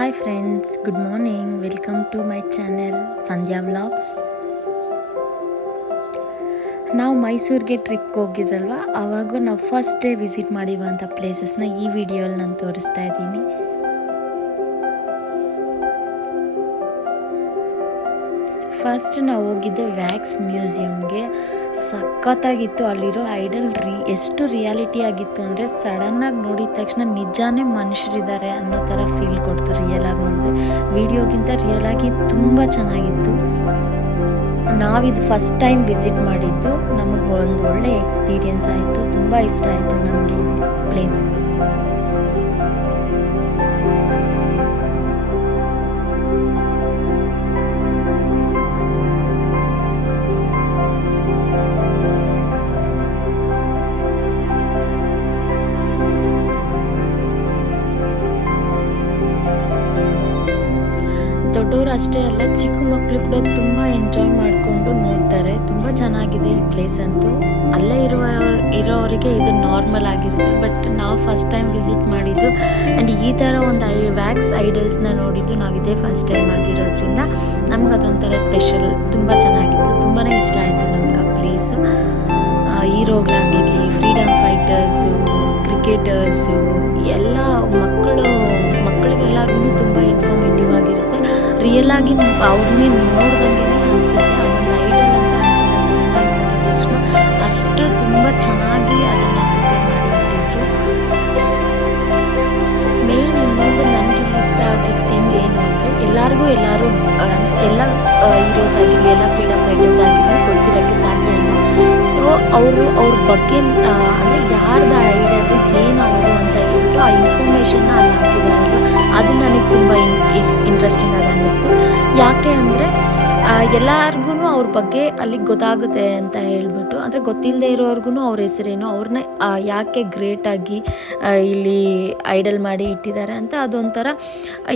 Hi friends, good morning. Welcome to my channel Sandhya vlogs. ನಾವು ಮೈಸೂರಿಗೆ ಟ್ರಿಪ್ಗೆ ಹೋಗಿದ್ರಲ್ವ, ಆವಾಗ ನಾವು ಫಸ್ಟ್ ಡೇ ವಿಸಿಟ್ ಮಾಡಿರುವಂಥ ಪ್ಲೇಸಸ್ನ ಈ ವಿಡಿಯೋಲ್ಲಿ ನಾನು ತೋರಿಸ್ತಾ ಇದ್ದೀನಿ. ಫಸ್ಟ್ ನಾವು ಹೋಗಿದ್ದೆ ವ್ಯಾಕ್ಸ್ ಮ್ಯೂಸಿಯಮ್ಗೆ. ಸಖತ್ತಾಗಿತ್ತು. ಅಲ್ಲಿರೋ ಐಡಲ್ ಎಷ್ಟು ರಿಯಾಲಿಟಿ ಆಗಿತ್ತು ಅಂದರೆ, ಸಡನ್ನಾಗಿ ನೋಡಿದ ತಕ್ಷಣ ನಿಜಾನೇ ಮನುಷ್ಯರಿದ್ದಾರೆ ಅನ್ನೋ ಥರ ಫೀಲ್ ಕೊಡ್ತು. ರಿಯಲಾಗಿ ನೋಡಿದ್ರೆ ವಿಡಿಯೋಗಿಂತ ರಿಯಲಾಗಿ ತುಂಬ ಚೆನ್ನಾಗಿತ್ತು. ನಾವಿದು ಫಸ್ಟ್ ಟೈಮ್ ವಿಸಿಟ್ ಮಾಡಿದ್ದು. ನಮಗೆ ಒಂದು ಒಳ್ಳೆ ಎಕ್ಸ್ಪೀರಿಯೆನ್ಸ್ ಆಯಿತು. ತುಂಬ ಇಷ್ಟ ಆಯಿತು ನಮಗೆ ಇದು ಪ್ಲೇಸ್. ದೊಡ್ಡವರು ಅಷ್ಟೇ ಅಲ್ಲ, ಚಿಕ್ಕ ಮಕ್ಕಳು ಕೂಡ ತುಂಬ ಎಂಜಾಯ್ ಮಾಡಿಕೊಂಡು ನೋಡ್ತಾರೆ. ತುಂಬ ಚೆನ್ನಾಗಿದೆ ಈ ಪ್ಲೇಸ್ ಅಂತೂ. ಅಲ್ಲೇ ಇರೋರಿಗೆ ಇದು ನಾರ್ಮಲ್ ಆಗಿರುತ್ತೆ. ಬಟ್ ನಾವು ಫಸ್ಟ್ ಟೈಮ್ ವಿಸಿಟ್ ಮಾಡಿದ್ದು ಆ್ಯಂಡ್ ಈ ಥರ ಒಂದು ವ್ಯಾಕ್ಸ್ ಐಡಲ್ಸ್ನ ನೋಡಿದ್ದು ನಾವು ಇದೇ ಫಸ್ಟ್ ಟೈಮ್ ಆಗಿರೋದ್ರಿಂದ ನಮ್ಗೆ ಅದೊಂಥರ ಸ್ಪೆಷಲ್. ತುಂಬ ಚೆನ್ನಾಗಿತ್ತು. ತುಂಬಾ ಇಷ್ಟ ಆಯಿತು ನಮ್ಗೆ ಆ ಪ್ಲೇಸು. ಹೀರೋಗಳಾಗಿರಲಿ, ಫ್ರೀಡಮ್ ಫೈಟರ್ಸು, ಕ್ರಿಕೆಟರ್ಸು, ಎಲ್ಲ ಮಕ್ಕಳಿಗೆಲ್ಲರಿಗೂ ತುಂಬ ಇನ್ಫಾರ್ಮೇಟಿವ್ ಆಗಿರುತ್ತೆ. ರಿಯಲ್ ಆಗಿ ಅವ್ರನ್ನೇ ನೋಡ್ದಂಗೆ ಅನಿಸುತ್ತೆ. ಅದೊಂದು ಐಡಲ್ ಅಂತ ಅನಿಸಲ್ಲ. ಸಡನ್ನಾಗಿ ನೋಡಿದ ತಕ್ಷಣ ಅಷ್ಟು ತುಂಬ ಚೆನ್ನಾಗಿ ಅದನ್ನು ಪ್ರಿಪೇರ್ ಮಾಡಿ ಇಟ್ಟಿದ್ರು. ಮೇಯ್ನ್ ಇನ್ನೊಂದು ನನಗೆ ಇಲ್ಲಿ ಇಷ್ಟ ಆಗಿದ್ದ ಥಿಂಗ್ ಏನು ಅಂದರೆ, ಎಲ್ಲರೂ ಎಲ್ಲ ಹೀರೋಸ್ ಆಗಿರಲಿ, ಎಲ್ಲ ಫ್ರೀಡಮ್ ಫೈಟರ್ಸ್ ಆಗಿರಲಿ ಗೊತ್ತಿರೋಕ್ಕೆ ಸಾಧ್ಯ ಇಲ್ಲ. ಸೊ ಅವ್ರ ಬಗ್ಗೆ ಅಂದರೆ ಯಾರ್ದು ಐಡಿಯಾದು ಏನು ಅವರು ಅಂತ ಹೇಳ್ಬಿಟ್ಟು ಆ ಇನ್ಫಾರ್ಮೇಷನ್ನ ಅಲ್ಲಿ ಹಾಕಿದಾರಲ್ಲ, ಅದು ನನಗೆ ತುಂಬ ಇಂಟ್ರೆಸ್ಟಿಂಗ್ ಆಗಿ ಅನ್ನಿಸ್ತು. ಯಾಕೆ ಅಂದರೆ ಎಲ್ಲರಿಗೂ ಅವ್ರ ಬಗ್ಗೆ ಅಲ್ಲಿ ಗೊತ್ತಾಗುತ್ತೆ ಅಂತ ಹೇಳ್ಬಿಟ್ಟು, ಅಂದರೆ ಗೊತ್ತಿಲ್ಲದೆ ಇರೋರ್ಗು ಅವ್ರ ಹೆಸರೇನು, ಅವ್ರನ್ನ ಯಾಕೆ ಗ್ರೇಟಾಗಿ ಇಲ್ಲಿ ಐಡಲ್ ಮಾಡಿ ಇಟ್ಟಿದ್ದಾರೆ ಅಂತ ಅದೊಂಥರ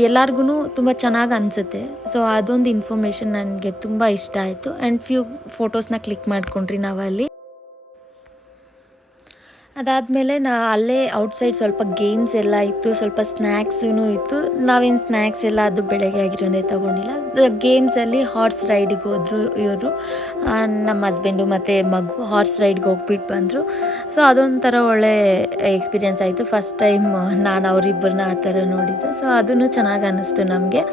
ಎಲ್ಲರಿಗೂ ತುಂಬ ಚೆನ್ನಾಗಿ ಅನಿಸುತ್ತೆ. ಸೊ ಅದೊಂದು ಇನ್ಫಾರ್ಮೇಷನ್ ನನಗೆ ತುಂಬ ಇಷ್ಟ ಆಯಿತು. ಆ್ಯಂಡ್ ಫ್ಯೂ ಫೋಟೋಸ್ನ ಕ್ಲಿಕ್ ಮಾಡ್ಕೊಂಡ್ರಿ ನಾವಲ್ಲಿ. ಅದಾದಮೇಲೆ ಅಲ್ಲೇ ಔಟ್ಸೈಡ್ ಸ್ವಲ್ಪ ಗೇಮ್ಸ್ ಎಲ್ಲ ಇತ್ತು, ಸ್ವಲ್ಪ ಸ್ನ್ಯಾಕ್ಸೂ ಇತ್ತು. ನಾವೇನು ಸ್ನ್ಯಾಕ್ಸ್ ಎಲ್ಲ ಅದು ಬೆಳಗ್ಗೆ ಆಗಿರೋದೇ ತೊಗೊಂಡಿಲ್ಲ. ಗೇಮ್ಸಲ್ಲಿ ಹಾರ್ಸ್ ರೈಡಿಗೆ ಹೋದರು ಇವರು, ನಮ್ಮ ಹಸ್ಬೆಂಡು ಮತ್ತು ಮಗು ಹಾರ್ಸ್ ರೈಡ್ಗೆ ಹೋಗ್ಬಿಟ್ಟು ಬಂದರು. ಸೊ ಅದೊಂಥರ ಒಳ್ಳೆ ಎಕ್ಸ್ಪೀರಿಯೆನ್ಸ್ ಆಯಿತು. ಫಸ್ಟ್ ಟೈಮ್ ನಾನು ಅವರಿಬ್ಬರನ್ನ ಆ ಥರ ನೋಡಿದ್ದು. ಸೊ ಅದೂ ಚೆನ್ನಾಗಿ ಅನ್ನಿಸ್ತು ನಮಗೆ.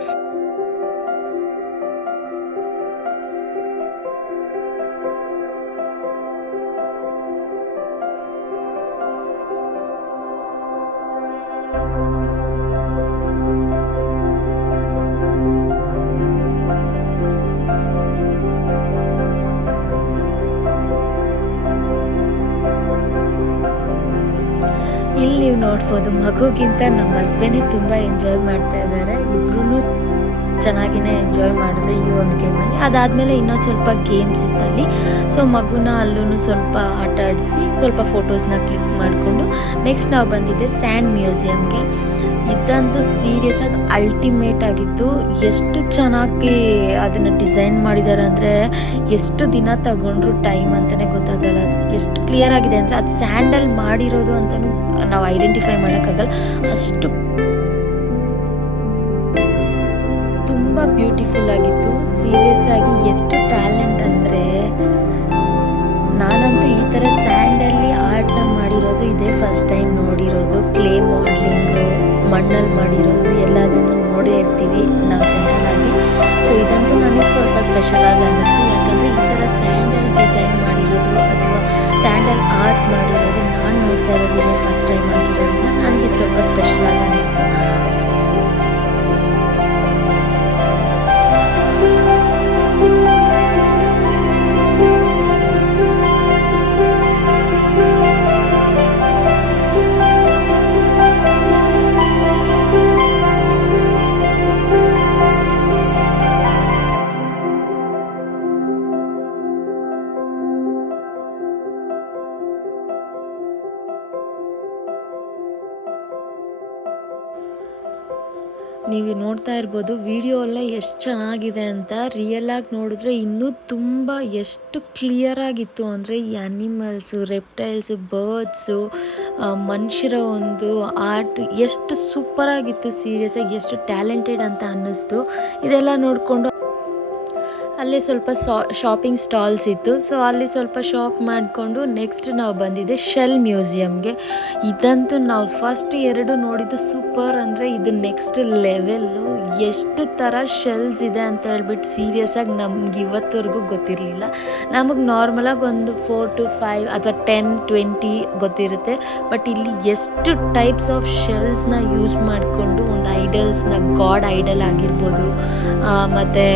ಇಲ್ಲಿ ನೀವು ನೋಡ್ಬೋದು, ಮಗುಗಿಂತ ನಮ್ಮ ಹಸ್ಬೆಂಡೇ ತುಂಬ ಎಂಜಾಯ್ ಮಾಡ್ತಾ ಇದ್ದಾರೆ. ಇಬ್ಬರೂ ಚೆನ್ನಾಗಿನೇ ಎಂಜಾಯ್ ಮಾಡಿದ್ರು ಈ ಒಂದು ಗೇಮಲ್ಲಿ. ಅದಾದಮೇಲೆ ಇನ್ನೊಂದು ಸ್ವಲ್ಪ ಗೇಮ್ಸ್ ಇತ್ತಲ್ಲಿ. ಸೊ ಮಗುನ ಅಲ್ಲೂ ಸ್ವಲ್ಪ ಆಟ ಆಡಿಸಿ ಸ್ವಲ್ಪ ಫೋಟೋಸ್ನ ಕ್ಲಿಕ್ ಮಾಡಿಕೊಂಡು ನೆಕ್ಸ್ಟ್ ನಾವು ಬಂದಿದ್ದೆ ಸ್ಯಾಂಡ್ ಮ್ಯೂಸಿಯಮ್ಗೆ. ಇದಂತೂ ಸೀರಿಯಸ್ ಆಗಿ ಅಲ್ಟಿಮೇಟ್ ಆಗಿತ್ತು. ಎಷ್ಟು ಚೆನ್ನಾಗಿ ಅದನ್ನು ಡಿಸೈನ್ ಮಾಡಿದ್ದಾರೆ ಅಂದರೆ, ಎಷ್ಟು ದಿನ ತಗೊಂಡ್ರು ಟೈಮ್ ಅಂತಲೇ ಗೊತ್ತಾಗಲ್ಲ. ಎಷ್ಟು ಕ್ಲಿಯರ್ ಆಗಿದೆ ಅಂದರೆ, ಅದು ಸ್ಯಾಂಡಲ್ಲಿ ಮಾಡಿರೋದು ಅಂತಲೂ ನಾವು ಐಡೆಂಟಿಫೈ ಮಾಡೋಕ್ಕಾಗಲ್ಲ. ಅಷ್ಟು ತುಂಬ ಬ್ಯೂಟಿಫುಲ್ ಆಗಿತ್ತು. ಸೀರಿಯಸ್ ಆಗಿ ಎಷ್ಟು ಟ್ಯಾಲೆಂಟ್ ಅಂದರೆ, ನಾನಂತೂ ಈ ಥರ ಸ್ಯಾಂಡಲ್ಲಿ ಆರ್ಟ್ನ ಮಾಡಿರೋದು ಇದೇ ಫಸ್ಟ್ ಟೈಮ್ ನೋಡಿರೋದು. ಕ್ಲೇ ಮಾಡ್ಲಿಂಗು, ಮಣ್ಣಲ್ಲಿ ಮಾಡಿರೋದು ಎಲ್ಲದನ್ನು ನೋಡೇ ಇರ್ತೀವಿ ನಾವು ಜನರಲಾಗಿ. ಸೊ ಇದಂತೂ ನನಗೆ ಸ್ವಲ್ಪ ಸ್ಪೆಷಲ್ ಆಗಿ ಅನ್ನಿಸ್ತು. ಯಾಕಂದರೆ ಈ ಥರ ಸ್ಯಾಂಡಲ್ ಡಿಸೈನ್ ಮಾಡಿರೋದು ಅಥವಾ ಸ್ಯಾಂಡಲ್ ಆರ್ಟ್ ಮಾಡಿರೋದು ನಾನು ನೋಡ್ತಾ ಇರೋದು ಇದೇ ಫಸ್ಟ್ ಟೈಮ್ ಆಗಿರೋದ್ರಿಂದ ನನಗೆ ಸ್ವಲ್ಪ ಸ್ಪೆಷಲ್ ಆಗಿ ಅನ್ನಿಸ್ತು. ನೀವು ನೋಡ್ತಾ ಇರ್ಬೋದು ವಿಡಿಯೋ ಎಲ್ಲ ಎಷ್ಟು ಚೆನ್ನಾಗಿದೆ ಅಂತ. ರಿಯಲ್ ಆಗಿ ನೋಡಿದ್ರೆ ಇನ್ನೂ ತುಂಬ ಎಷ್ಟು ಕ್ಲಿಯರ್ ಆಗಿತ್ತು ಅಂದರೆ ಈ ಅನಿಮಲ್ಸು, ರೆಪ್ಟೈಲ್ಸು, ಬರ್ಡ್ಸು, ಮನುಷ್ಯರ ಒಂದು ಆರ್ಟ್ ಎಷ್ಟು ಸೂಪರಾಗಿತ್ತು. ಸೀರಿಯಸ್ ಆಗಿ ಎಷ್ಟು ಟ್ಯಾಲೆಂಟೆಡ್ ಅಂತ ಅನ್ನಿಸ್ತು. ಇದೆಲ್ಲ ನೋಡಿಕೊಂಡು ಅಲ್ಲೇ ಸ್ವಲ್ಪ ಶಾಪಿಂಗ್ ಸ್ಟಾಲ್ಸ್ ಇತ್ತು. ಸೊ ಅಲ್ಲಿ ಸ್ವಲ್ಪ ಶಾಪ್ ಮಾಡಿಕೊಂಡು ನೆಕ್ಸ್ಟ್ ನಾವು ಬಂದಿದ್ದೆ ಶೆಲ್ ಮ್ಯೂಸಿಯಮ್ಗೆ. ಇದಂತೂ ನಾವು ಫಸ್ಟ್ 2 ನೋಡಿದ್ದು ಸೂಪರ್ ಅಂದರೆ ಇದು ನೆಕ್ಸ್ಟ್ ಲೆವೆಲ್ಲು. ಎಷ್ಟು ಥರ ಶೆಲ್ಸ್ ಇದೆ ಅಂತ ಹೇಳ್ಬಿಟ್ಟು ಸೀರಿಯಸ್ ಆಗಿ ನಮ್ಗೆ ಇವತ್ತವರೆಗೂ ಗೊತ್ತಿರಲಿಲ್ಲ. ನಮಗೆ ನಾರ್ಮಲಾಗಿ ಒಂದು 4 to 5 ಅಥವಾ 10, 20 ಗೊತ್ತಿರುತ್ತೆ. ಬಟ್ ಇಲ್ಲಿ ಎಷ್ಟು ಟೈಪ್ಸ್ ಆಫ್ ಶೆಲ್ಸ್ನ ಯೂಸ್ ಮಾಡಿಕೊಂಡು ಒಂದು ಐಡಲ್ಸ್ನ, ಗಾಡ್ ಐಡಲ್ ಆಗಿರ್ಬೋದು, ಮತ್ತು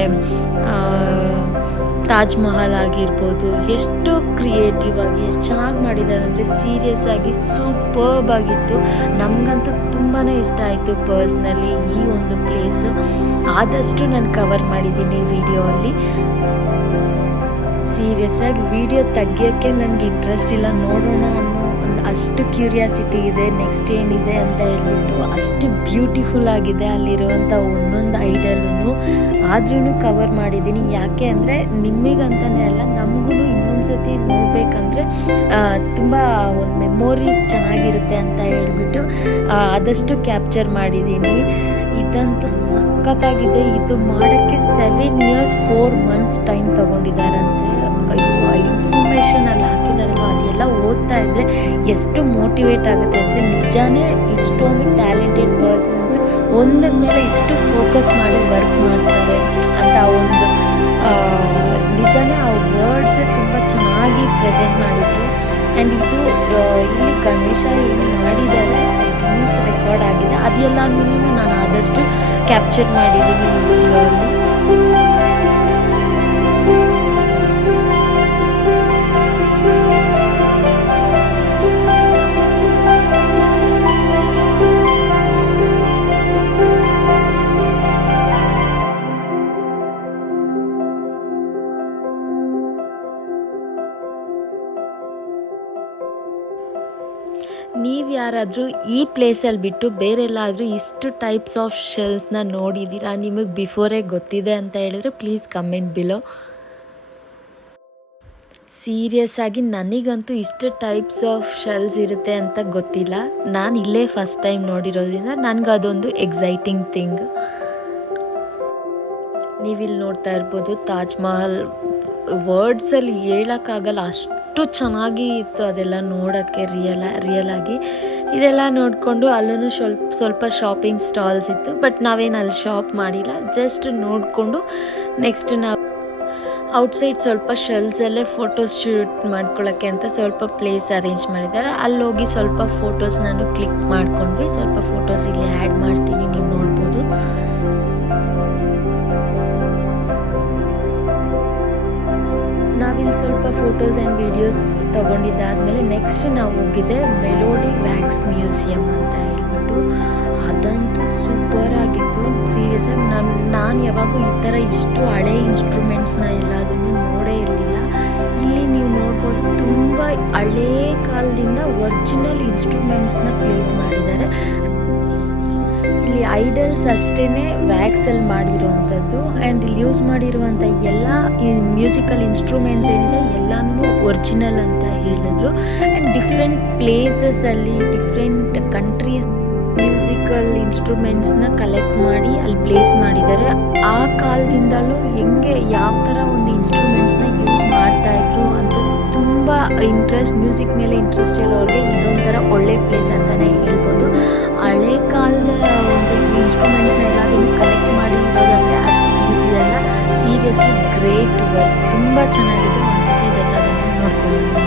ತಾಜ್ ಮಹಲ್ ಆಗಿರ್ಬೋದು, ಎಷ್ಟು ಕ್ರಿಯೇಟಿವ್ ಆಗಿ ಎಷ್ಟು ಚೆನ್ನಾಗಿ ಮಾಡಿದ್ದಾರೆ ಅಂದರೆ ಸೀರಿಯಸ್ ಆಗಿ ಸೂಪರ್ಬ್ ಆಗಿತ್ತು. ನಮಗಂತೂ ತುಂಬಾ ಇಷ್ಟ ಆಯಿತು ಪರ್ಸ್ನಲಿ ಈ ಒಂದು ಪ್ಲೇಸು. ಆದಷ್ಟು ನಾನು ಕವರ್ ಮಾಡಿದ್ದೀನಿ ವಿಡಿಯೋ ಅಲ್ಲಿ. ಸೀರಿಯಸ್ ಆಗಿ ವಿಡಿಯೋ ತೆಗಿಯೋಕ್ಕೆ ನನಗೆ ಇಂಟ್ರೆಸ್ಟ್ ಇಲ್ಲ, ನೋಡೋಣ ಅನ್ನೋ ಅಷ್ಟು ಕ್ಯೂರಿಯಾಸಿಟಿ ಇದೆ ನೆಕ್ಸ್ಟ್ ಏನಿದೆ ಅಂತ ಹೇಳ್ಬಿಟ್ಟು. ಅಷ್ಟು ಬ್ಯೂಟಿಫುಲ್ ಆಗಿದೆ ಅಲ್ಲಿರುವಂಥ ಒಂದೊಂದು ಐಡಲೂ. ಆದ್ರೂ ಕವರ್ ಮಾಡಿದ್ದೀನಿ. ಯಾಕೆ ಅಂದರೆ ನಿಮಗಂತಲೇ ಅಲ್ಲ, ನಮಗೂ ಇನ್ನೊಂದು ಸತಿ ನೋಡಬೇಕಂದ್ರೆ ತುಂಬ ಒಂದು ಮೆಮೊರೀಸ್ ಚೆನ್ನಾಗಿರುತ್ತೆ ಅಂತ ಹೇಳ್ಬಿಟ್ಟು ಆದಷ್ಟು ಕ್ಯಾಪ್ಚರ್ ಮಾಡಿದ್ದೀನಿ. ಇದಂತೂ ಸಖತ್ತಾಗಿದೆ. ಇದು ಮಾಡೋಕ್ಕೆ 7 years 4 months ಟೈಮ್ ತೊಗೊಂಡಿದ್ದಾರಂತೆ. ಇನ್ಫಾರ್ಮೇಷನ್ ಅಲ್ಲಿ ಹಾಕಿದಾರಲ್ವ ಅದೆಲ್ಲ ಓದ್ತಾ ಇದ್ದರೆ ಎಷ್ಟು ಮೋಟಿವೇಟ್ ಆಗುತ್ತೆ ಅಂದರೆ ನಿಜಾನೇ ಇಷ್ಟೊಂದು ಟ್ಯಾಲೆಂಟೆಡ್ ಪರ್ಸನ್ಸ್ ಒಂದ್ರ ಮೇಲೆ ಇಷ್ಟು ಫೋಕಸ್ ಮಾಡಿ ವರ್ಕ್ ಮಾಡ್ತಾರೆ ಅಂತ ಒಂದು ನಿಜಾನೇ ಆ ವರ್ಡ್ಸೇ ತುಂಬ ಚೆನ್ನಾಗಿ ಪ್ರೆಸೆಂಟ್ ಮಾಡಿದರು. ಆ್ಯಂಡ್ ಇದು ಇಲ್ಲಿ ಗಣೇಶ ಏನು ಮಾಡಿದ್ದಾರೆ ಗಿನ್ನಿಸ್ ರೆಕಾರ್ಡ್ ಆಗಿದೆ. ಅದೆಲ್ಲನೂ ನಾನು ಆದಷ್ಟು ಕ್ಯಾಪ್ಚರ್ ಮಾಡಿದ್ದೀನಿ ಈ ವಿಡಿಯೋಲ್ಲಿ. ನೀವು ಯಾರಾದರೂ ಈ ಪ್ಲೇಸಲ್ಲಿ ಬಿಟ್ಟು ಬೇರೆಲ್ಲಾದರೂ ಇಷ್ಟು ಟೈಪ್ಸ್ ಆಫ್ ಶೆಲ್ಸ್ನ ನೋಡಿದ್ದೀರಾ, ನಿಮಗೆ ಬಿಫೋರೇ ಗೊತ್ತಿದೆ ಅಂತ ಹೇಳಿದ್ರೆ ಪ್ಲೀಸ್ ಕಮೆಂಟ್ ಬಿಲೋ. ಸೀರಿಯಸ್ ಆಗಿ ನನಗಂತೂ ಇಷ್ಟು ಟೈಪ್ಸ್ ಆಫ್ ಶೆಲ್ಸ್ ಇರುತ್ತೆ ಅಂತ ಗೊತ್ತಿಲ್ಲ. ನಾನು ಇಲ್ಲೇ ಫಸ್ಟ್ ಟೈಮ್ ನೋಡಿರೋದ್ರಿಂದ ನನಗೆ ಅದೊಂದು ಎಕ್ಸೈಟಿಂಗ್ ಥಿಂಗ್. ನೀವಿಲ್ಲಿ ನೋಡ್ತಾ ಇರ್ಬೋದು ತಾಜ್ ಮಹಲ್. ವರ್ಡ್ಸಲ್ಲಿ ಹೇಳೋಕ್ಕಾಗಲ್ಲ, ಅಷ್ಟು ಚೆನ್ನಾಗಿ ಇತ್ತು ಅದೆಲ್ಲ ನೋಡೋಕ್ಕೆ ರಿಯಲ್ ಆಗಿ. ಇದೆಲ್ಲ ನೋಡಿಕೊಂಡು ಅಲ್ಲೂ ಸ್ವಲ್ಪ ಶಾಪಿಂಗ್ ಸ್ಟಾಲ್ಸ್ ಇತ್ತು. ಬಟ್ ನಾವೇನು ಅಲ್ಲಿ ಶಾಪ್ ಮಾಡಿಲ್ಲ, ಜಸ್ಟ್ ನೋಡಿಕೊಂಡು ನೆಕ್ಸ್ಟ್ ನಾವು ಔಟ್ಸೈಡ್ ಸ್ವಲ್ಪ ಶೆಲ್ಸಲ್ಲೇ ಫೋಟೋಸ್ ಶೂಟ್ ಮಾಡ್ಕೊಳ್ಳೋಕ್ಕೆ ಅಂತ ಸ್ವಲ್ಪ ಪ್ಲೇಸ್ ಅರೇಂಜ್ ಮಾಡಿದ್ದಾರೆ. ಅಲ್ಲೋಗಿ ಸ್ವಲ್ಪ ಫೋಟೋಸ್ ನಾನು ಕ್ಲಿಕ್ ಮಾಡ್ಕೊಂಡ್ವಿ. ಸ್ವಲ್ಪ ಫೋಟೋಸ್ ಇಲ್ಲಿ ಆ್ಯಡ್ ಮಾಡ್ತೀನಿ, ನೀವು ನೋಡ್ಬೋದು. ನಾವಿಲ್ಲಿ ಸ್ವಲ್ಪ ಫೋಟೋಸ್ ಆ್ಯಂಡ್ ವೀಡಿಯೋಸ್ ತೊಗೊಂಡಿದ್ದಾದಮೇಲೆ ನೆಕ್ಸ್ಟ್ ನಾವು ಹೋಗಿದ್ದೆ ಮೆಲೋಡಿ ವ್ಯಾಕ್ಸ್ ಮ್ಯೂಸಿಯಂ ಅಂತ ಹೇಳ್ಬಿಟ್ಟು. ಅದಂತೂ ಸೂಪರ್ ಆಗಿತ್ತು. ಸೀರಿಯಸ್ ಆಗಿ ನಾನು ಯಾವಾಗೂ ಈ ಥರ ಇಷ್ಟು ಹಳೆ ಇನ್ಸ್ಟ್ರೂಮೆಂಟ್ಸ್ನ ಎಲ್ಲದನ್ನು ನೋಡೇ ಇರಲಿಲ್ಲ. ಇಲ್ಲಿ ನೀವು ನೋಡ್ಬೋದು ತುಂಬ ಹಳೇ ಕಾಲದಿಂದ ಒರಿಜಿನಲ್ ಇನ್ಸ್ಟ್ರೂಮೆಂಟ್ಸ್ನ ಪ್ಲೇಸ್ ಮಾಡಿದ್ದಾರೆ. ಇಲ್ಲಿ ಐಡಲ್ಸ್ ಅಷ್ಟೇ ವ್ಯಾಕ್ಸಲ್ಲಿ ಮಾಡಿರುವಂಥದ್ದು. ಆ್ಯಂಡ್ ಇಲ್ಲಿ ಯೂಸ್ ಮಾಡಿರುವಂಥ ಎಲ್ಲ ಈ ಮ್ಯೂಸಿಕಲ್ ಇನ್ಸ್ಟ್ರೂಮೆಂಟ್ಸ್ ಏನಿದೆ ಎಲ್ಲನೂ ಒರಿಜಿನಲ್ ಅಂತ ಹೇಳಿದ್ರು. ಆ್ಯಂಡ್ ಡಿಫ್ರೆಂಟ್ ಪ್ಲೇಸಸಲ್ಲಿ ಡಿಫ್ರೆಂಟ್ ಕಂಟ್ರೀಸ್ ಮ್ಯೂಸಿಕಲ್ ಇನ್ಸ್ಟ್ರೂಮೆಂಟ್ಸ್ನ ಕಲೆಕ್ಟ್ ಮಾಡಿ ಅಲ್ಲಿ ಪ್ಲೇಸ್ ಮಾಡಿದ್ದಾರೆ. ಆ ಕಾಲದಿಂದಲೂ ಹೆಂಗೆ ಯಾವ ಥರ ಒಂದು ಇನ್ಸ್ಟ್ರೂಮೆಂಟ್ಸ್ನ ಯೂಸ್ ಮಾಡ್ತಾಯಿದ್ರು ಅಂತ ತುಂಬ ಮ್ಯೂಸಿಕ್ ಮೇಲೆ ಇಂಟ್ರೆಸ್ಟ್ ಇರೋರಿಗೆ ಇದೊಂಥರ ಒಳ್ಳೆ ಪ್ಲೇಸ್ ಅಂತಲೇ ಹೇಳ್ಬೋದು. ಹಳೆ ಕಾಲದ ಒಂದು ಇನ್ಸ್ಟ್ರೂಮೆಂಟ್ಸ್ನ ಎಲ್ಲದನ್ನು ಕಲೆಕ್ಟ್ ಮಾಡಿ ಇರೋದಂದರೆ ಅಷ್ಟು ಈಸಿ ಅಲ್ಲ. ಸೀರಿಯಸ್ಲಿ ಗ್ರೇಟ್ ವರ್ಕ್, ತುಂಬ ಚೆನ್ನಾಗಿದೆ. ಒಂದ್ಸತಿ ಇದೆಲ್ಲದನ್ನು ನೋಡ್ಕೊಂಡು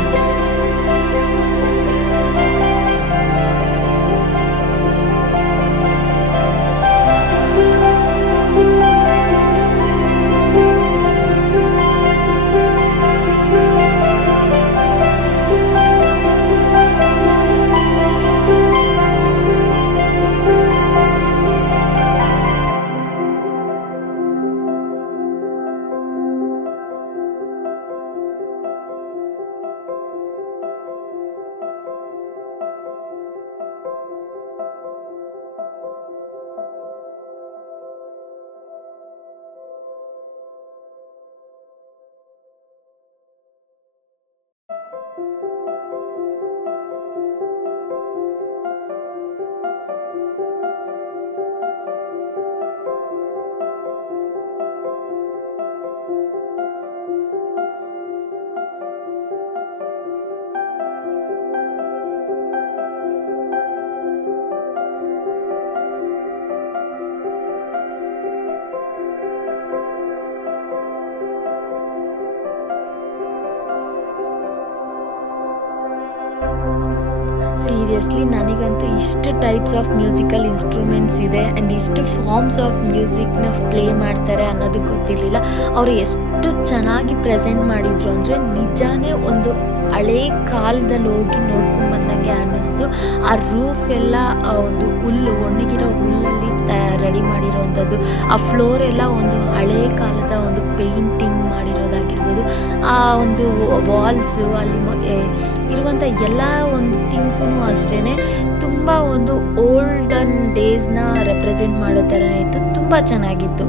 ಸೀರಿಯಸ್ಲಿ ನನಗಂತೂ ಇಷ್ಟು ಟೈಪ್ಸ್ ಆಫ್ ಮ್ಯೂಸಿಕಲ್ ಇನ್ಸ್ಟ್ರೂಮೆಂಟ್ಸ್ ಇದೆ ಆ್ಯಂಡ್ ಇಷ್ಟು ಫಾರ್ಮ್ಸ್ ಆಫ್ ಮ್ಯೂಸಿಕ್ನ ಪ್ಲೇ ಮಾಡ್ತಾರೆ ಅನ್ನೋದು ಗೊತ್ತಿರಲಿಲ್ಲ. ಅವರು ಎಷ್ಟು ಚೆನ್ನಾಗಿ ಪ್ರೆಸೆಂಟ್ ಮಾಡಿದರು ಅಂದರೆ ನಿಜಾನೇ ಒಂದು ಹಳೇ ಕಾಲದಲ್ಲಿ ಹೋಗಿ ನೋಡ್ಕೊಂಡು ಬಂದಂಗೆ ಅನ್ನಿಸ್ತು. ಆ ರೂಫ್ ಎಲ್ಲ ಒಂದು ಹುಲ್ಲು, ಒಣಗಿರೋ ಹುಲ್ಲಲ್ಲಿ ರೆಡಿ ಮಾಡಿರೋವಂಥದ್ದು, ಆ ಫ್ಲೋರ್ ಎಲ್ಲ ಒಂದು ಹಳೇ ಕಾಲದ ಒಂದು ಪೇಂಟಿಂಗ್ ಮಾಡಿರೋದಾಗಿರ್ಬೋದು, ಆ ಒಂದು ವಾಲ್ಸು ಅಲ್ಲಿ ಇರುವಂಥ ಎಲ್ಲ ಒಂದು ಥಿಂಗ್ಸೂ ಅಷ್ಟೇ ತುಂಬ ಒಂದು ಓಲ್ಡನ್ ಡೇಸ್ನ ರೆಪ್ರೆಸೆಂಟ್ ಮಾಡೋ ಥರನೇ ಇತ್ತು. ತುಂಬ ಚೆನ್ನಾಗಿತ್ತು.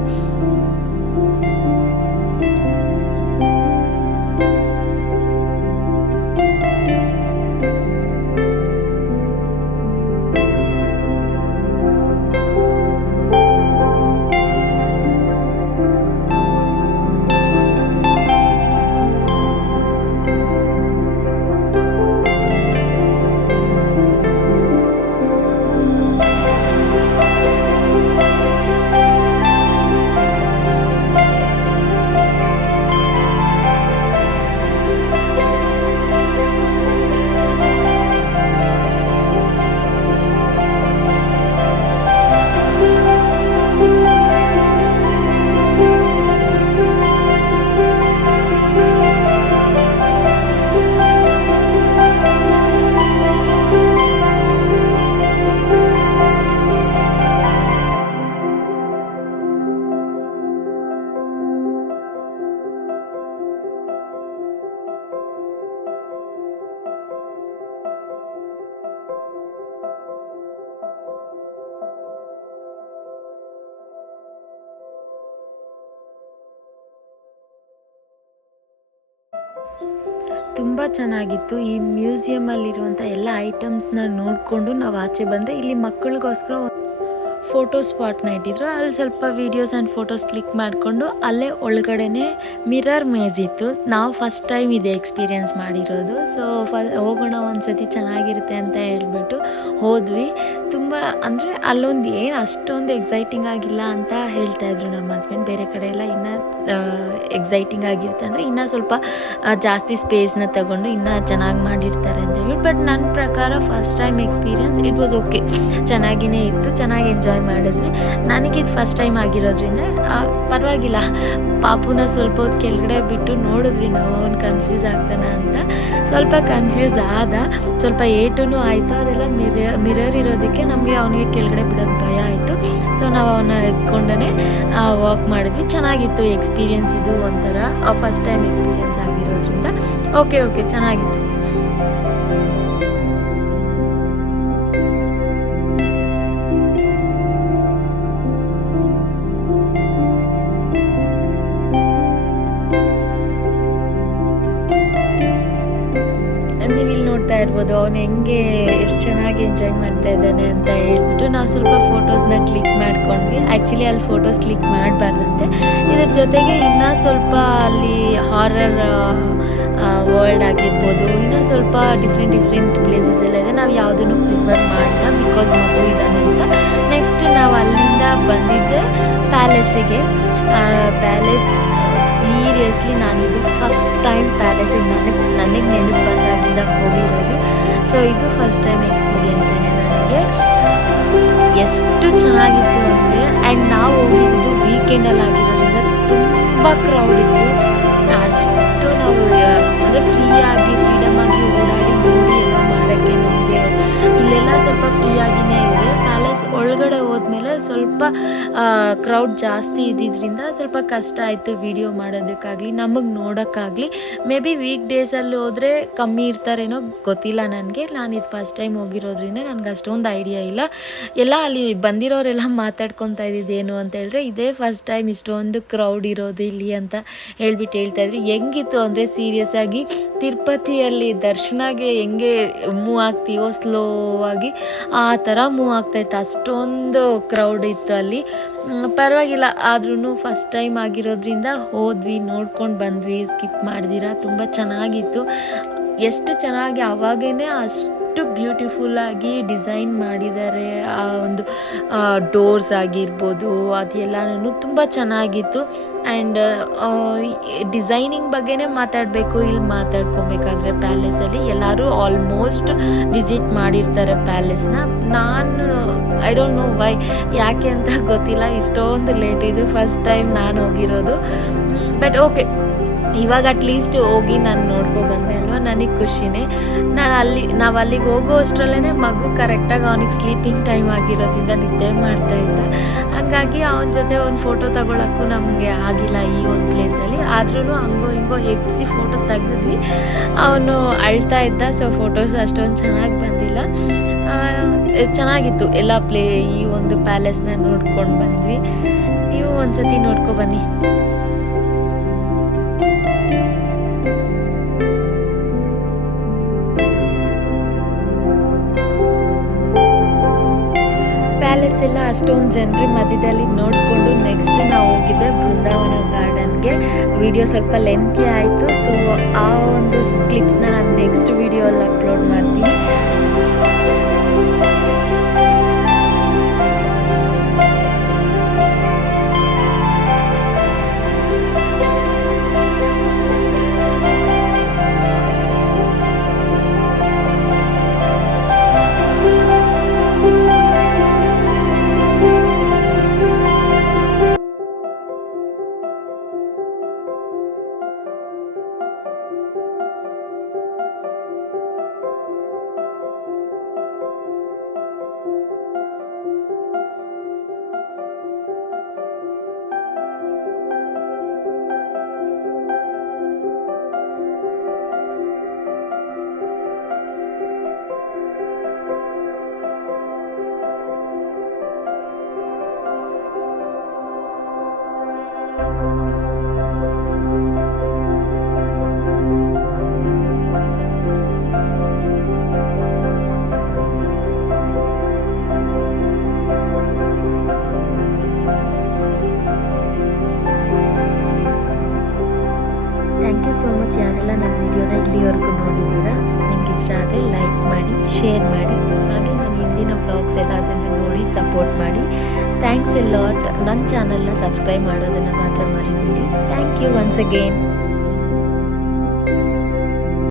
ತುಂಬ ಚೆನ್ನಾಗಿತ್ತು. ಈ ಮ್ಯೂಸಿಯಮಲ್ಲಿರುವಂಥ ಎಲ್ಲ ಐಟಮ್ಸ್ನ ನೋಡಿಕೊಂಡು ನಾವು ಆಚೆ ಬಂದರೆ ಇಲ್ಲಿ ಮಕ್ಕಳಿಗೋಸ್ಕರ ಫೋಟೋ ಸ್ಪಾಟ್ನ ಇಟ್ಟಿದ್ರು. ಅಲ್ಲಿ ಸ್ವಲ್ಪ ವೀಡಿಯೋಸ್ ಆ್ಯಂಡ್ ಫೋಟೋಸ್ ಕ್ಲಿಕ್ ಮಾಡಿಕೊಂಡು ಅಲ್ಲೇ ಒಳಗಡೆನೆ ಮಿರರ್ ಮೇಜ್ ಇತ್ತು. ನಾವು ಫಸ್ಟ್ ಟೈಮ್ ಇದೆ ಎಕ್ಸ್ಪೀರಿಯೆನ್ಸ್ ಮಾಡಿರೋದು. ಸೊ ಹೋಗೋಣ ಒಂದು ಸತಿ ಚೆನ್ನಾಗಿರುತ್ತೆ ಅಂತ ಹೇಳ್ಬಿಟ್ಟು ಹೋದ್ವಿ. ತುಂಬ ಅಂದರೆ ಅಲ್ಲೊಂದು ಏನು ಅಷ್ಟೊಂದು ಎಕ್ಸೈಟಿಂಗ್ ಆಗಿಲ್ಲ ಅಂತ ಹೇಳ್ತಾಯಿದ್ರು ನಮ್ಮ ಹಸ್ಬೆಂಡ್. ಬೇರೆ ಕಡೆ ಎಲ್ಲ ಇನ್ನೂ ಎಕ್ಸೈಟಿಂಗ್ ಆಗಿರುತ್ತೆ ಅಂದರೆ ಇನ್ನೂ ಸ್ವಲ್ಪ ಜಾಸ್ತಿ ಸ್ಪೇಸ್ನ ತಗೊಂಡು ಇನ್ನೂ ಚೆನ್ನಾಗಿ ಮಾಡಿರ್ತಾರೆ ಅಂತ ಹೇಳಿ. ಬಟ್ ನನ್ನ ಪ್ರಕಾರ first time experience it was okay, ಚೆನ್ನಾಗಿಯೇ ಇತ್ತು, ಚೆನ್ನಾಗಿ ಎಂಜಾಯ್ ಮಾಡಿದ್ವಿ. ನನಗಿದು ಫಸ್ಟ್ ಟೈಮ್ ಆಗಿರೋದ್ರಿಂದ ಪರವಾಗಿಲ್ಲ. ಪಾಪುನ ಸ್ವಲ್ಪ ಹೊತ್ತು ಕೆಳಗಡೆ ಬಿಟ್ಟು ನೋಡಿದ್ವಿ ನಾವು, ಅವ್ನು ಕನ್ಫ್ಯೂಸ್ ಆಗ್ತಾನ ಅಂತ. ಸ್ವಲ್ಪ ಕನ್ಫ್ಯೂಸ್ ಆದ, ಸ್ವಲ್ಪ ಏಟೂ ಆಯಿತು. ಅದೆಲ್ಲ ಮಿರರ್ ಇರೋದಕ್ಕೆ ನಮಗೆ ಅವನಿಗೆ ಕೆಳಗಡೆ ಬಿಡೋಕ್ಕೆ ಭಯ ಆಯಿತು. ಸೊ ನಾವು ಅವನ್ನ ಎತ್ಕೊಂಡೇ ವಾಕ್ ಮಾಡಿದ್ವಿ. ಚೆನ್ನಾಗಿತ್ತು ಎಕ್ಸ್ಪೀರಿಯೆನ್ಸ್. ಇದು ಒಂಥರ ಫಸ್ಟ್ ಟೈಮ್ ಎಕ್ಸ್ಪೀರಿಯೆನ್ಸ್ ಆಗಿರೋದ್ರಿಂದ ಓಕೆ ಚೆನ್ನಾಗಿತ್ತು. ನೀವು ಇಲ್ಲಿ ನೋಡ್ತಾ ಇರ್ಬೋದು ಅವನು ಹೆಂಗೆ ಎಷ್ಟು ಚೆನ್ನಾಗಿ ಎಂಜಾಯ್ ಮಾಡ್ತಾ ಇದ್ದಾನೆ ಅಂತ ಹೇಳ್ಬಿಟ್ಟು ನಾವು ಸ್ವಲ್ಪ ಫೋಟೋಸ್ನ ಕ್ಲಿಕ್ ಮಾಡ್ಕೊಂಡ್ವಿ. ಆ್ಯಕ್ಚುಲಿ ಅಲ್ಲಿ ಫೋಟೋಸ್ ಕ್ಲಿಕ್ ಮಾಡಬಾರ್ದಂತೆ. ಇದ್ರ ಜೊತೆಗೆ ಇನ್ನೂ ಸ್ವಲ್ಪ ಅಲ್ಲಿ ಹಾರರ್ ವರ್ಲ್ಡ್ ಆಗಿರ್ಬೋದು, ಇನ್ನೂ ಸ್ವಲ್ಪ ಡಿಫ್ರೆಂಟ್ ಪ್ಲೇಸಸ್ ಎಲ್ಲ ಇದೆ. ನಾವು ಯಾವುದನ್ನು ಪ್ರಿಫರ್ ಮಾಡಿಲ್ಲ ಬಿಕಾಸ್ ಮಗು ಇದ್ದಾನೆ ಅಂತ. ನೆಕ್ಸ್ಟ್ ನಾವು ಅಲ್ಲಿಂದ ಬಂದಿದ್ದೆ ಪ್ಯಾಲೇಸಿಗೆ. ಪ್ಯಾಲೇಸ್ ಸೀರಿಯಸ್ಲಿ ನಾನಿದು ಫಸ್ಟ್ ಟೈಮ್ ಪ್ಯಾಲೇಸಿಗೆ ನನಗೆ ನೆನಪು ಬಂದಾಗಿಂದ ಹೋಗಿರೋದು. ಸೊ ಇದು ಫಸ್ಟ್ ಟೈಮ್ ಎಕ್ಸ್ಪೀರಿಯೆನ್ಸೇ ನನಗೆ. ಎಷ್ಟು ಚೆನ್ನಾಗಿತ್ತು ಅಂದರೆ, ಆ್ಯಂಡ್ ನಾವು ಹೋಗಿದ್ದು ವೀಕೆಂಡಲ್ಲಿ ಆಗಿರೋದ್ರಿಂದ ತುಂಬ ಕ್ರೌಡ್ ಇತ್ತು. ಅಷ್ಟು ನಾವು ಅಂದರೆ ಫ್ರೀಡಮ್ ಆಗಿ ಓಡಾಡಿ ನೋಡಿ ಎಲ್ಲ ಮಾಡೋಕ್ಕೆ ನಮಗೆ ಇಲ್ಲೆಲ್ಲ ಸ್ವಲ್ಪ ಫ್ರೀಯಾಗಿಯೇ ಇದೆ. ಪ್ಯಾಲೇಸ್ ಒಳಗಡೆ ಹೋದ್ಮೇಲೆ ಸ್ವಲ್ಪ ಕ್ರೌಡ್ ಜಾಸ್ತಿ ಇದ್ದಿದ್ದರಿಂದ ಸ್ವಲ್ಪ ಕಷ್ಟ ಆಯಿತು ವಿಡಿಯೋ ಮಾಡೋದಕ್ಕಾಗಲಿ ನಮಗೆ ನೋಡೋಕ್ಕಾಗಲಿ. ಮೇ ಬಿ ವೀಕ್ ಡೇಸಲ್ಲಿ ಹೋದರೆ ಕಮ್ಮಿ ಇರ್ತಾರೇನೋ ಗೊತ್ತಿಲ್ಲ ನನಗೆ. ನಾನು ಇದು ಫಸ್ಟ್ ಟೈಮ್ ಹೋಗಿರೋದ್ರಿಂದ ನನಗೆ ಅಷ್ಟೊಂದು ಐಡಿಯಾ ಇಲ್ಲ. ಎಲ್ಲ ಅಲ್ಲಿ ಬಂದಿರೋರೆಲ್ಲ ಮಾತಾಡ್ಕೊತಾ ಇದ್ದಿದ್ದೇನು ಅಂತ ಹೇಳಿದ್ರೆ ಇದೇ ಫಸ್ಟ್ ಟೈಮ್ ಇಷ್ಟೊಂದು ಕ್ರೌಡ್ ಇರೋದು ಇಲ್ಲಿ ಅಂತ ಹೇಳ್ತಾಯಿದ್ರು. ಹೆಂಗಿತ್ತು ಅಂದರೆ ಸೀರಿಯಸ್ ಆಗಿ ತಿರುಪತಿಯಲ್ಲಿ ದರ್ಶನಗೆ ಹೆಂಗೆ ಮೂವ್ ಆಗ್ತೀವೋ ಸ್ಲೋ ಆಗಿ ಆ ಥರ ಮೂವ್ ಆಗ್ತಾಯಿತ್ತು. ಅಷ್ಟೊಂದು ಕ್ರೌಡ್ ಇತ್ತು ಅಲ್ಲಿ. ಪರವಾಗಿಲ್ಲ, ಆದ್ರೂ ಫಸ್ಟ್ ಟೈಮ್ ಆಗಿರೋದ್ರಿಂದ ಹೋದ್ವಿ, ನೋಡ್ಕೊಂಡು ಬಂದ್ವಿ, ಸ್ಕಿಪ್ ಮಾಡ್ದಿರ. ತುಂಬ ಚೆನ್ನಾಗಿತ್ತು. ಎಷ್ಟು ಚೆನ್ನಾಗಿ ಅವಾಗೇ ಅಷ್ಟು ಎಷ್ಟು ಬ್ಯೂಟಿಫುಲ್ಲಾಗಿ ಡಿಸೈನ್ ಮಾಡಿದ್ದಾರೆ. ಆ ಒಂದು ಡೋರ್ಸ್ ಆಗಿರ್ಬೋದು ಅದೆಲ್ಲನೂ ತುಂಬ ಚೆನ್ನಾಗಿತ್ತು. ಆ್ಯಂಡ್ ಡಿಸೈನಿಂಗ್ ಬಗ್ಗೆನೇ ಮಾತಾಡಬೇಕು ಇಲ್ಲಿ ಮಾತಾಡ್ಕೊಬೇಕಾದ್ರೆ ಪ್ಯಾಲೇಸಲ್ಲಿ ಎಲ್ಲರೂ ಆಲ್ಮೋಸ್ಟ್ ವಿಸಿಟ್ ಮಾಡಿರ್ತಾರೆ ಪ್ಯಾಲೇಸ್ನ. ನಾನು ಐ ಡೋಂಟ್ ನೋ ವೈ, ಯಾಕೆ ಅಂತ ಗೊತ್ತಿಲ್ಲ, ಇಷ್ಟೊಂದು ಲೇಟ್ ಇದು ಫಸ್ಟ್ ಟೈಮ್ ನಾನು ಹೋಗಿರೋದು. ಬಟ್ ಓಕೆ, ಇವಾಗ ಅಟ್ಲೀಸ್ಟ್ ಹೋಗಿ ನಾನು ನೋಡ್ಕೊಬಂದೆ ಅಲ್ವಾ, ನನಗೆ ಖುಷಿನೇ. ನಾವು ಅಲ್ಲಿಗೆ ಹೋಗೋ ಅಷ್ಟರಲ್ಲೇ ಮಗು ಕರೆಕ್ಟಾಗಿ ಅವನಿಗೆ ಸ್ಲೀಪಿಂಗ್ ಟೈಮ್ ಆಗಿರೋದ್ರಿಂದ ನಿದ್ದೆ ಮಾಡ್ತಾಯಿದ್ದ. ಹಾಗಾಗಿ ಅವನ ಜೊತೆ ಒಂದು ಫೋಟೋ ತಗೊಳಕ್ಕೂ ನಮಗೆ ಆಗಿಲ್ಲ ಈ ಒಂದು ಪ್ಲೇಸಲ್ಲಿ. ಆದ್ರೂ ಹಂಗೋ ಹಿಂಗೋ ಎಬ್ಸಿ ಫೋಟೋ ತೆಗೆದ್ವಿ. ಅವನು ಅಳ್ತಾ ಇದ್ದ, ಸೊ ಫೋಟೋಸ್ ಅಷ್ಟೊಂದು ಚೆನ್ನಾಗಿ ಬಂದಿಲ್ಲ. ಚೆನ್ನಾಗಿತ್ತು ಎಲ್ಲ ಈ ಒಂದು ಪ್ಯಾಲೇಸ್ನ ನೋಡ್ಕೊಂಡು ಬಂದ್ವಿ. ನೀವು ಒಂದ್ಸತಿ ನೋಡ್ಕೊಬನ್ನಿ. ಪ್ಯಾಲೇಸ್ ಎಲ್ಲ ಅಷ್ಟೊಂದು ಜನರ ಮಧ್ಯದಲ್ಲಿ ನೋಡಿಕೊಂಡು ನೆಕ್ಸ್ಟ್ ನಾವು ಹೋಗಿದ್ದೆ ಬೃಂದಾವನ ಗಾರ್ಡನ್ಗೆ. ವಿಡಿಯೋ ಸ್ವಲ್ಪ ಲೆಂತಿ ಆಯಿತು, ಸೊ ಆ ಒಂದು ಕ್ಲಿಪ್ಸ್ನ ನಾನು ನೆಕ್ಸ್ಟ್ ವಿಡಿಯೋಲ್ಲಿ ಅಪ್ಲೋಡ್ ಮಾಡ್ತೀನಿ. ಥ್ಯಾಂಕ್ ಯು ಸೋ ಮಚ್ ಯಾರೆಲ್ಲ ನನ್ನ ವಿಡಿಯೋನ ಇಲ್ಲಿವರೆಗೂ ನೋಡಿದ್ದೀರಾ. ನಿಮ್ಗೆ ಇಷ್ಟ ಆದರೆ ಲೈಕ್ ಮಾಡಿ, ಶೇರ್ ಮಾಡಿ, ಹಾಗೆ ನನ್ನ ಹಿಂದಿನ ವ್ಲಾಗ್ಸ್ ಎಲ್ಲ ಅದನ್ನು ನೋಡಿ ಸಪೋರ್ಟ್ ಮಾಡಿ. Thanks a lot. ನನ್ನ ಚಾನಲ್ನ ಸಬ್ಸ್ಕ್ರೈಬ್ ಮಾಡೋದನ್ನು ಮಾತ್ರ ಮರಿಬೇಡಿ. Thank you once again.